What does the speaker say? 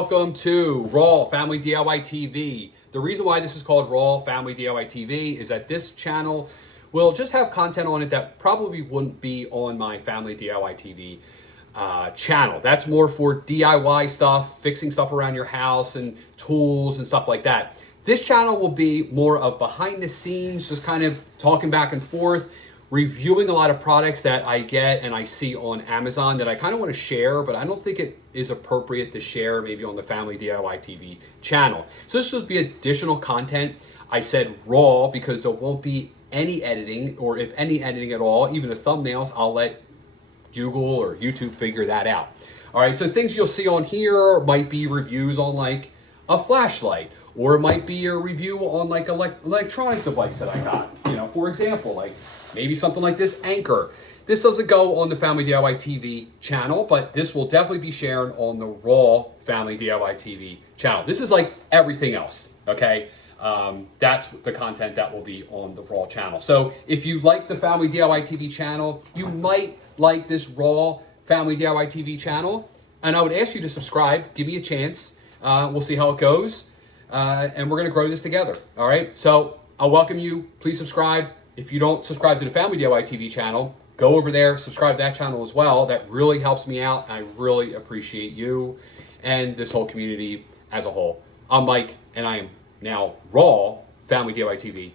Welcome to Raw Family DIY TV. The reason why this is called Raw Family DIY TV is that this channel will just have content on it that probably wouldn't be on my Family DIY TV channel. That's more for DIY stuff, fixing stuff around your house and tools and stuff like that. This channel will be more of behind the scenes, just kind of talking back and forth, reviewing a lot of products that I get and I see on Amazon that I kind of want to share, but I don't think it is appropriate to share maybe on the Family DIY TV channel. So this will be additional content. I said raw because there won't be any editing, or if any editing at all, even the thumbnails, I'll let Google or YouTube figure that out. All right, so things you'll see on here might be reviews on like a flashlight, or it might be a review on like an electronic device that I got. You know, for example, like maybe something like this Anchor. This doesn't go on the Family DIY TV channel, but this will definitely be shared on the Raw Family DIY TV channel. This is like everything else, okay? That's the content that will be on the Raw channel. So if you like the Family DIY TV channel, you might like this Raw Family DIY TV channel, and I would ask you to subscribe. Give me a chance. We'll see how it goes, and we're gonna grow this together, all right? So I'll welcome you. Please subscribe. If you don't subscribe to the Family DIY TV channel, go over there, subscribe to that channel as well. That really helps me out. I really appreciate you and this whole community as a whole. I'm Mike, and I am now Raw Family DIY TV